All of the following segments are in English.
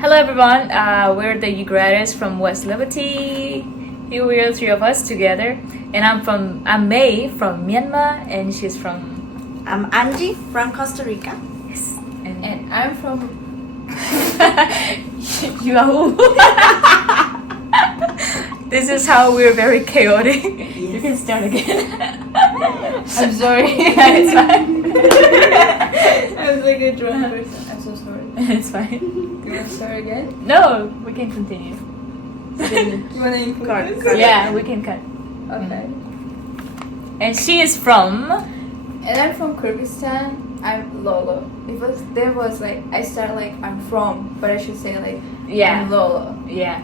Hello everyone, we're the ugraders from West Liberty. Here we are, three of us together, and I'm May from Myanmar, and she's from. I'm Angie from Costa Rica. Yes, And I'm from. you are who? This is how we're very chaotic. You can start again. I'm sorry. It's fine. I was like a drunk person. I'm so sorry. It's fine. You want to start again? No, we can continue. You want to include this? Yeah, we can cut. Okay. And she is from. And I'm from Kyrgyzstan. I'm Lolo. There was like I started like I'm from, but I should say like Yeah. I'm Lolo. Yeah.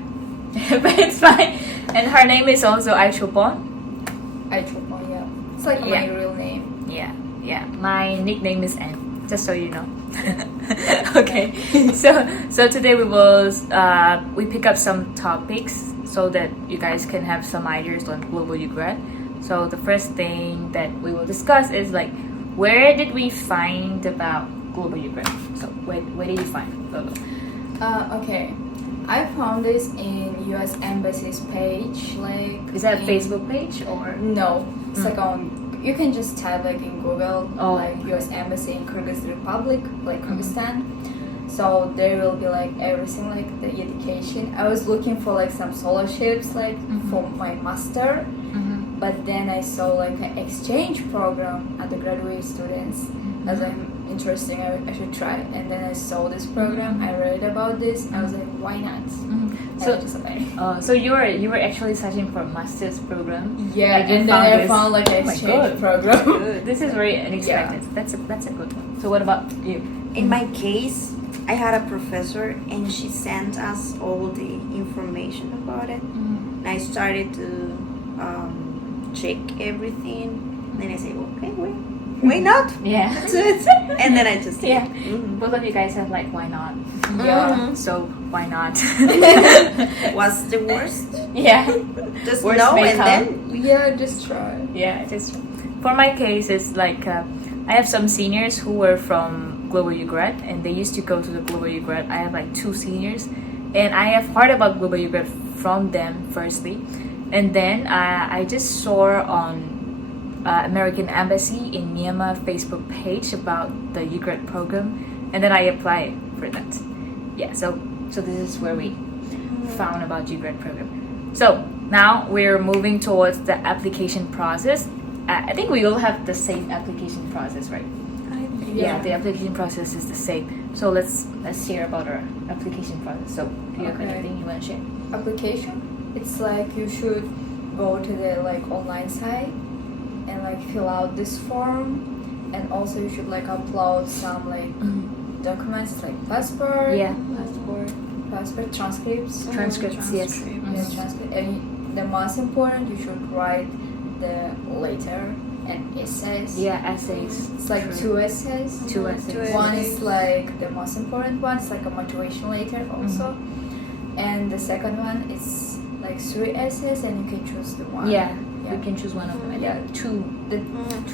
But it's fine. And her name is also Aichopon. Yeah. It's like my real name. Yeah. My nickname is Anne, just so you know. Okay. So today we pick up some topics so that you guys can have some ideas on Global UGRAD. So the first thing that we will discuss is like, where did we find about Global UGRAD? So where did you find Global? Okay. I found this in U.S. Embassy's page. Like, Is that a in- Facebook page or? No, it's like on. You can just type like in Google, Oh. like U.S. Embassy in Kyrgyz Republic, like Kyrgyzstan. So there will be like everything, like the education. I was looking for like some scholarships, like for my master, but then I saw like an exchange program at the graduate students. As I'm interesting, I should try. And then I saw this program. I read about this. I was like, why not? So I just applied. So you were actually searching for a master's program. Yeah, And you and then found I this. found like Oh an my exchange God. program. This is very unexpected. That's a good one. So what about you? In my case, I had a professor and she sent us all the information about it. And I started to check everything. Then I said, okay, why not? Yeah. That's it. And then I just did. Yeah. Mhm. Both of you guys have like why not? Yeah. So why not? What's the worst? Yeah. Just Worst no may and come. then Yeah, just try. Yeah. Just for my case, it's like I have some seniors who were from Global UGRAD and they used to go to the Global UGRAD. I have like 2 seniors, and I have heard about Global UGRAD from them firstly, and then I just saw on American Embassy in Myanmar Facebook page about the UGRAD program, and then I applied for that. Yeah, so this is where we found about UGRAD program. So now we're moving towards the application process. I think we all have the same application process, right? Yeah, the application process is the same. So let's hear about our application process. So do you have Okay. anything you want to share? Application. It's like you should go to the like online site and like fill out this form, and also you should like upload some like documents like passport. Yeah. Passport transcripts. Transcripts, yes. Yeah, transcript. And the most important, you should write the letter and essays. Yeah, essays. It's like True. 2 essays. Two essays. One is like the most important one. It's like a motivation letter also, and the second one is like 3 essays, and you can choose the one. Yeah, Yeah. we can choose one of them. Yeah. Two. The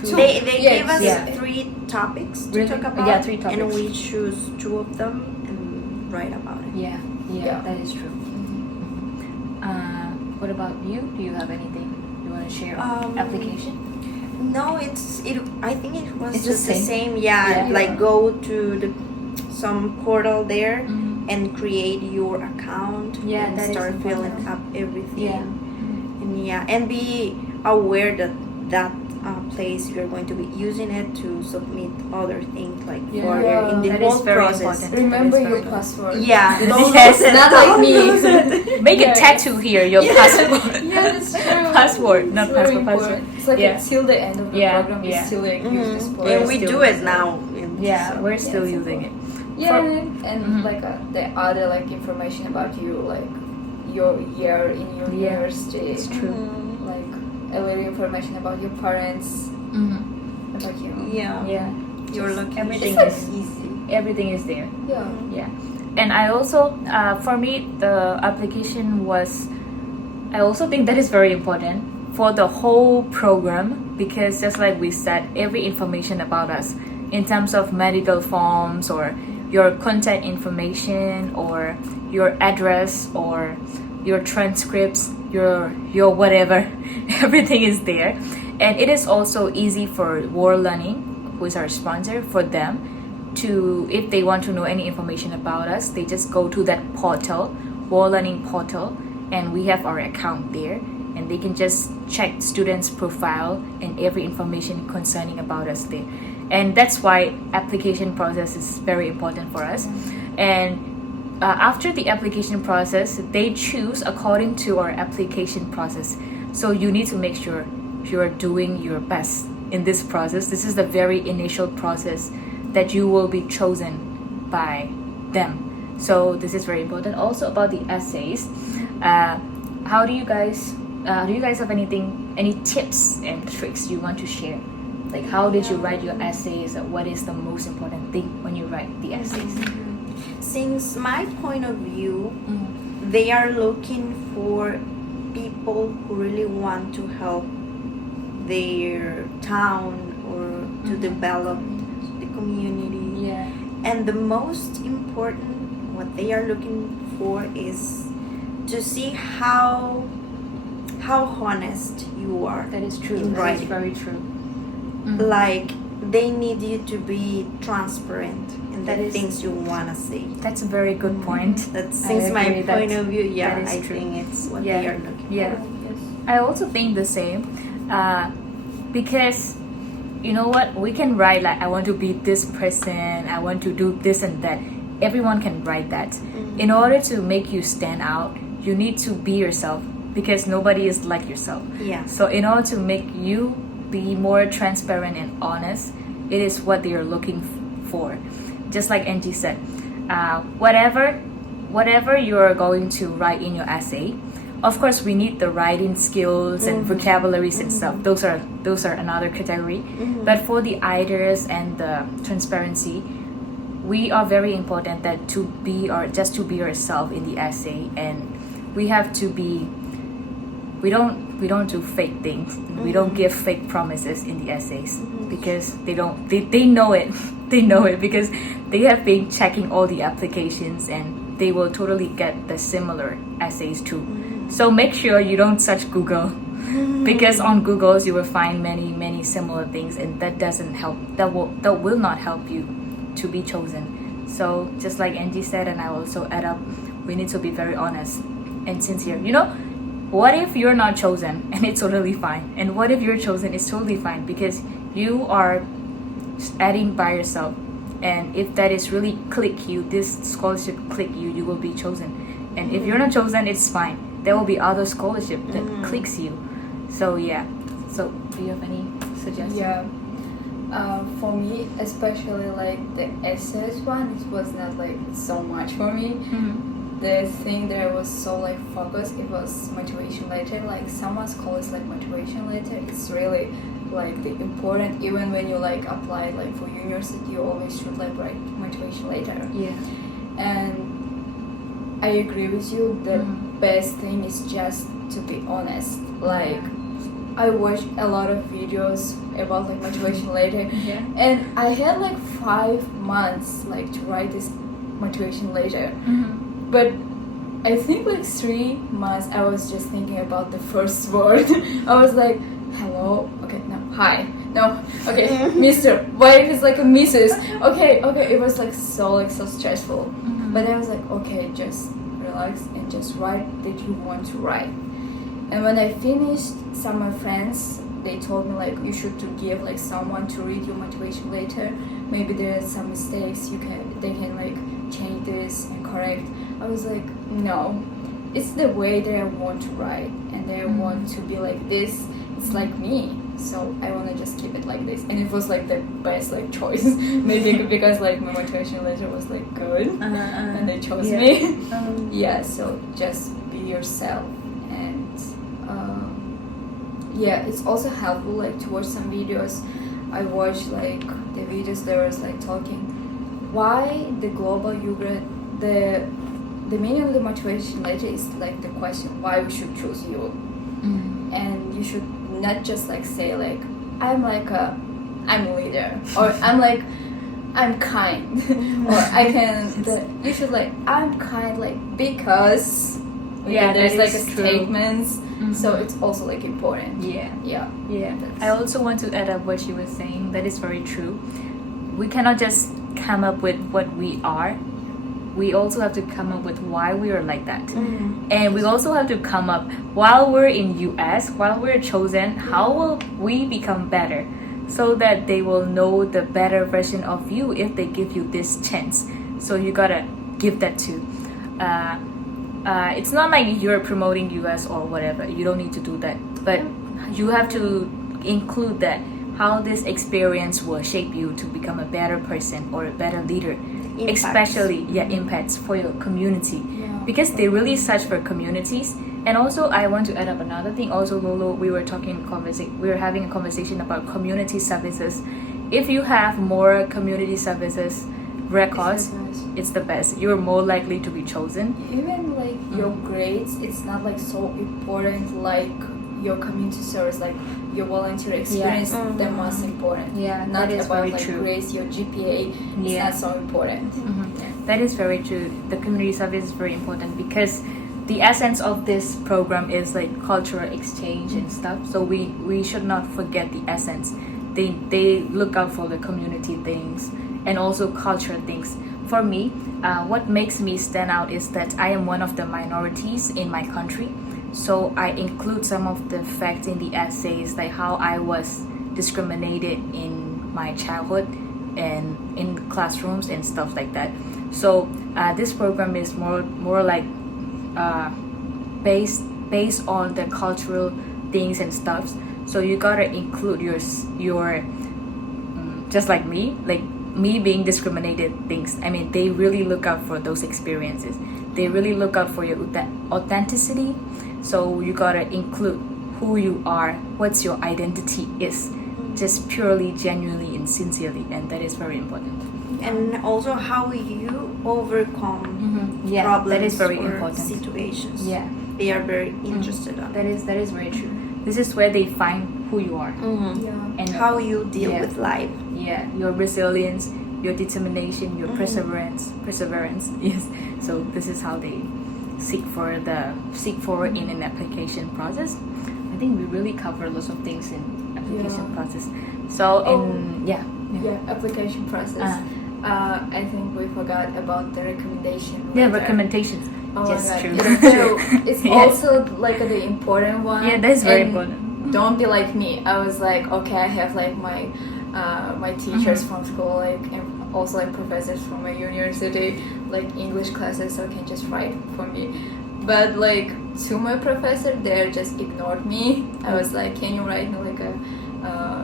Two. they Yes. gave us Yeah. 3 topics to Really? talk about. Yeah, 3 And topics. we choose 2 of them and write about it. Yeah, Yeah. that is true. What about you? Do you have anything you want to share on application? No, I think it was It's just the the same? same. Yeah, Yeah. like go to some portal there Mhm. and create your account. Yeah, and that is start filling important. up everything. Yeah. And be aware that place you're going to be using it to submit other things like Yeah. further in the That is whole very process. important. Remember That is your very password. Yeah, don't Yes. lose it. Not like Don't me. lose it. Make a Yeah. tattoo here, your passport. Yeah, that's true. Password, not It's very passport, password. important. It's like Yeah. till the end of the Yeah, program, yeah. we still like use this Mhm. portal. And we still do use it it. now. Yeah, so- we're still it's using it. Yeah, For- and Mhm. like the other like information about you, like your year in your Yeah, university. it's true. Like a little information about your parents, about you. Yeah. Yeah, Your Just location. everything It's is easy. everything is there. Yeah. Yeah, and I also, for me, the application was. I also think that is very important for the whole program, because just like we said, every information about us in terms of medical forms or your contact information or your address or your transcripts, your whatever. Everything is there. And it is also easy for World Learning, who is our sponsor, for them to, if they want to know any information about us, they just go to that portal, World Learning portal, and we have our account there, and they can just check students' profile and every information concerning about us there. And that's why application process is very important for us. And after the application process, they choose according to our application process. So you need to make sure you are doing your best in this process. This is the very initial process that you will be chosen by them. So this is very important. Also about the essays, how do you guys have any tips and tricks you want to share? Like, how did you write your essays? What is the most important thing when you write the essays? Since my point of view, they are looking for people who really want to help their town or to develop the community. Yeah. And the most important, what they are looking for is to see how honest you are. That is true. In That is writing. very true. Like, they need you to be transparent in That the is- things you want to say. That's a very good point. That I since my agree, point that's- of view, yeah, that is I true. think it's what Yeah. they are looking Yeah. for. I also think the same, because you know what, we can write like, I want to be this person, I want to do this and that. Everyone can write that. In order to make you stand out, you need to be yourself, because nobody is like yourself. Yeah. So in order to make you be more transparent and honest, it is what they are looking for. Just like Angie said, whatever you are going to write in your essay, of course we need the writing skills and vocabularies and stuff. Those are another category. But for the ideas and the transparency, we are very important that to be yourself in the essay, and we have to be. We don't do fake things. We don't give fake promises in the essays, because they know it. They know it because they have been checking all the applications, and they will totally get the similar essays too. So make sure you don't search Google, because on Google you will find many similar things, and that doesn't help. That will not help you to be chosen. So just like Angie said, and I also add up, we need to be very honest and sincere. You know, what if you're not chosen and it's totally fine? And what if you're chosen? It's totally fine, because you are adding by yourself. And if that is really click you, this scholarship click you, you will be chosen. And if you're not chosen, it's fine. There will be other scholarship that clicks you. So yeah. So do you have any suggestions? Yeah. For me, especially like the essays one, it was not like so much for me. The thing that I was so like focused, it was motivation letter. Like someone's call is like motivation letter. It's really like the important. Even when you like apply like for university, you always should like write motivation letter. Yeah. And I agree with you. The best thing is just to be honest. Like I watched a lot of videos about like motivation letter, Yeah. and I had like 5 months like to write this motivation letter. But I think like 3 months I was just thinking about the first word. I was like, hello, okay, no, hi, no, okay, Mister. What if it's like a Mrs.? Okay, it was like so stressful. But I was like, okay, just relax and just write that you want to write. And when I finished, some of my friends, they told me like you should to give like someone to read your motivation letter. Maybe there are some mistakes they can like change this and correct. I was like, no, it's the way that I want to write, and that I want to be like this. It's like me, so I want to just keep it like this. And it was like the best like choice, maybe because like my motivation letter was like good, and they chose me. Yeah, so just be yourself. And yeah, it's also helpful like to watch some videos. I watched like the videos that was like talking why the Global UGRAD, the meaning of the motivation letter is like the question why we should choose you. And you should not just like say like I'm a leader, or I'm like I'm kind, or I can. You should like I'm kind, like because Yeah, there's that like a is true. statements, so Mhm. it's also like important. Yeah. Yeah. Yeah, That's- I also want to add up what she was saying. That is very true. We cannot just come up with what we are. We also have to come up with why we are like that. And we also have to come up while we're in US, while we're chosen, how will we become better so that they will know the better version of you if they give you this chance. So you gotta give that too. It's not like you're promoting US or whatever. You don't need to do that. But you have to include that how this experience will shape you to become a better person or a better leader. Impacts. Especially impacts for your community. Yeah. Because they really search for communities. And also I want to add up another thing. Also Lolo, we were having a conversation about community services. If you have more community services records, it's the best. You're more likely to be chosen. Even like your grades, it's not like so important like your community service, like your volunteer experience, the most important. Yeah, Not that is about very like true. grades, your GPA. It's Yeah. not so important. That is very true. The community service is very important because the essence of this program is like cultural exchange and stuff. So we should not forget the essence. They look out for the community things and also cultural things. For me, what makes me stand out is that I am one of the minorities in my country. So I include some of the facts in the essays, like how I was discriminated in my childhood and in classrooms and stuff like that. So this program is more like based on the cultural things and stuff. So you gotta include your just like me being discriminated things. I mean, they really look out for those experiences. They really look out for your authenticity. So you gotta include who you are, what's your identity is, just purely, genuinely, and sincerely, and that is very important. And also how you overcome Yeah, problems that is very or important. situations. Yeah, They are very interested on. that is very true. This is where they find who you are Yeah. and How you deal Yeah. with life. your resilience, your determination, your perseverance. Yes. So this is how they seek for in an application process. I think we really cover lots of things in application Yeah. process. So Yeah, application process. I think we forgot about the recommendation. letter. recommendations. Oh Yes, my God. true. So it's Yeah. also like the important one. Yeah, that is very And important. Don't be like me. I was like, okay, I have like my teachers from school, like, and also like professors from my university, like English classes, so can just write for me. But like to my professor, they just ignored me. I was like, can you write me like a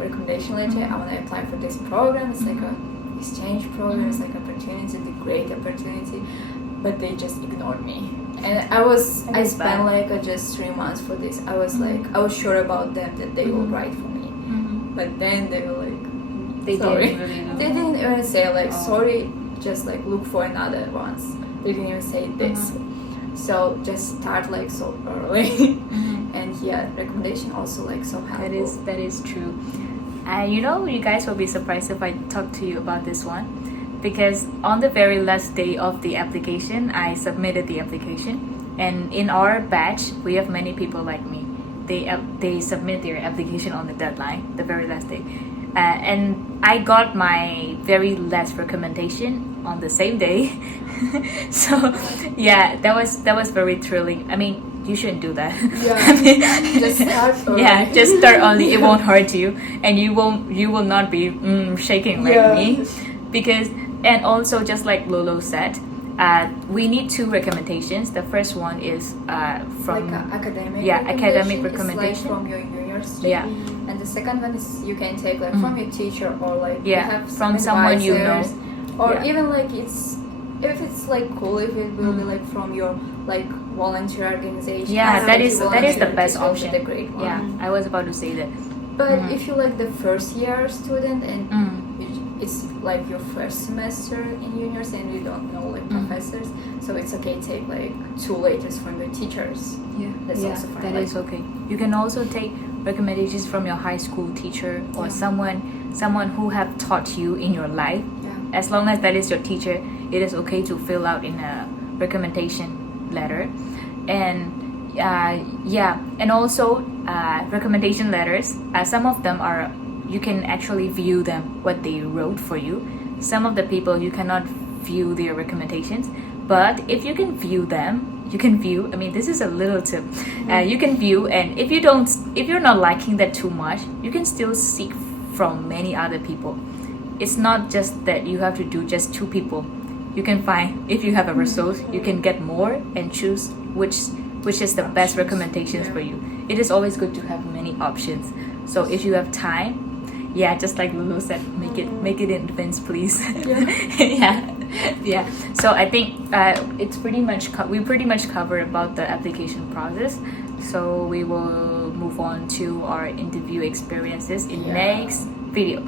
recommendation letter? I want to apply for this program. It's like a exchange program. It's like opportunity, the great opportunity. But they just ignored me. And I is spent bad. like just 3 months for this. I was like, I was sure about them that they will write for me. But then they were like, They sorry. didn't really know. They didn't even say like, Oh. sorry, just like look for another ones. They didn't even say this. So just start like so early. And yeah, recommendation also like so helpful. That is true. And you guys will be surprised if I talk to you about this one, because on the very last day of the application, I submitted the application, and in our batch, we have many people like me. They submit their application on the deadline, the very last day, and I got my very last recommendation on the same day. So yeah, that was very thrilling. I mean, you shouldn't do that. Yeah, I mean, just start early. Yeah, just start only. It won't hurt you, and you will not be shaking like Yeah. me, because and also just like Lolo said, we need 2 recommendations. The first one is from like academic academic It's recommendation. like from your university. Yeah. And the second one is you can take like from your teacher or like you Yeah, have from some someone you know. advisors. Or Yeah. even like if it's like cool if it will be like from your like volunteer organization. Yeah, that Like, is you that is the volunteer, best it will be option. the great one. Yeah, I was about to say that. But if you like the first year student and Mm. it's like your first semester in university and you don't know like professors, so it's okay take like 2 letters from your teachers. Yeah, That's also fine. That Like- is okay. You can also take recommendations from your high school teacher or someone who have taught you in your life. Yeah. as long as that is your teacher, it is okay to fill out in a recommendation letter. And and also recommendation letters, some of them are, you can actually view them, what they wrote for you. Some of the people you cannot view their recommendations, but if you can view them, you can view, I mean, this is a little tip, you can view, and if you're not liking that too much, you can still seek from many other people. It's not just that you have to do just 2 people. You can find, if you have a resource, you can get more and choose which is the best recommendations for you. It is always good to have many options. So if you have time, just like Lulu said, make it in advance, please. So I think it's pretty much we pretty much covered about the application process. So we will move on to our interview experiences in next video.